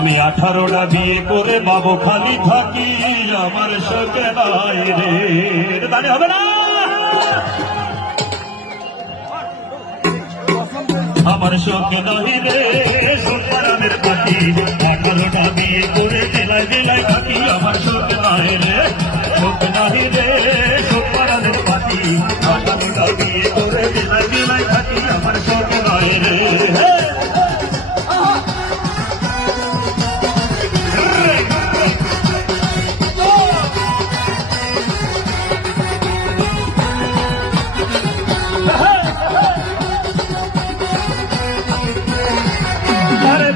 আমি 18টা বিয়ে করে বাবু খালি থাকি, আমার শোকে নাই রে। তাহলে হবে না, আমার শোকে নাই রে, সুতরামের পাখি। 18টা বিয়ে করে জেলায় জেলায় থাকি, আমার শোকে নাই রে, শোকে নাই রে, সুতরামের পাখি। 18টা বিয়ে করে জেলায় জেলায় থাকি, আমার শোকে নাই রে।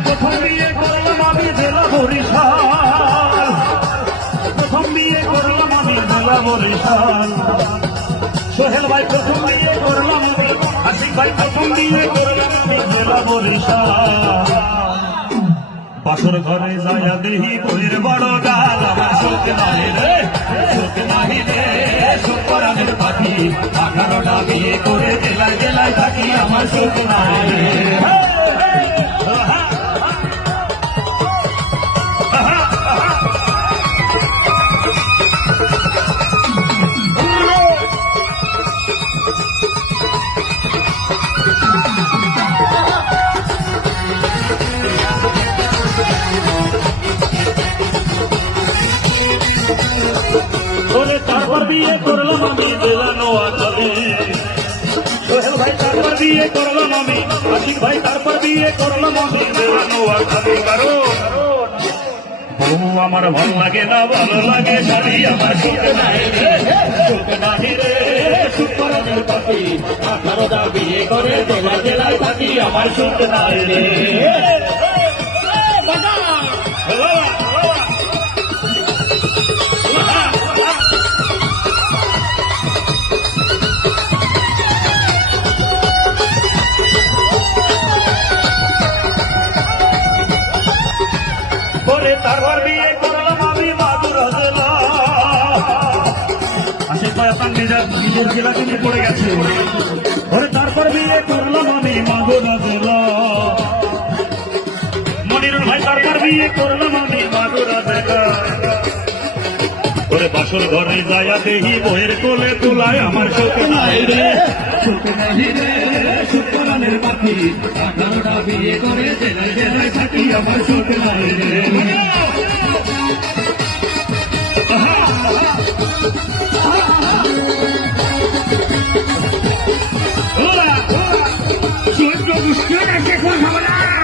প্রথম বিয়ে করলাম আমি জেলা বরিশাল, প্রথম বিয়ে করলাম আমি জেলা বরিশাল। সোহেল ভাই প্রথম বিয়ে করলাম আমি, আশিক ভাই প্রথম বিয়ে করলাম আমি জেলা বরিশাল। বাসর ঘরে যায়া দেহি বইয়ের বড় গাল, আমার শোক নাই রে, শোক নাই রে, সুতরামের পাখি। 18টা বিয়ে করে জেলায় জেলায় থাকি, আমার শোক নাই রে। তারপর বিয়ে করলাম আমি জেলা নোয়াখালী, সোহেল ভাই তারপর বিয়ে করলাম আমি, আশিক ভাই তারপর বিয়ে করলাম আমি জেলা নোয়াখালী। কারণ বউ আমার ভাল লাগে না, ভালো লাগে শাড়ি, আমার সুখ নাই রে, সুখ নাই রে, সুতরামের পাখি। 18টা বিয়ে করে জেলায় জেলায় থাকি, আমার সুখ নাই রে। তারপর বিয়ে করলাম আমি মাগুরা জেলা, আশিক ভাই আপনার নিজের জেলা থেকে পড়ে গেছে। তারপর বিয়ে করলাম আমি মাগুরা জেলা, মনিরুল ভাই তারপর বিয়ে করলাম আমি মাগুরা জেলা। বাসর ঘরে যায়া দেহি বইয়ের কোলে তোলায়, আমার শোক নাই রে, শোক নাই রে, সুতরামের পাখি। 18টা বিয়ে করে জেলায় জেলায় থাকি, আমার শোক নাই রে। চোদ্দ গোষ্ঠী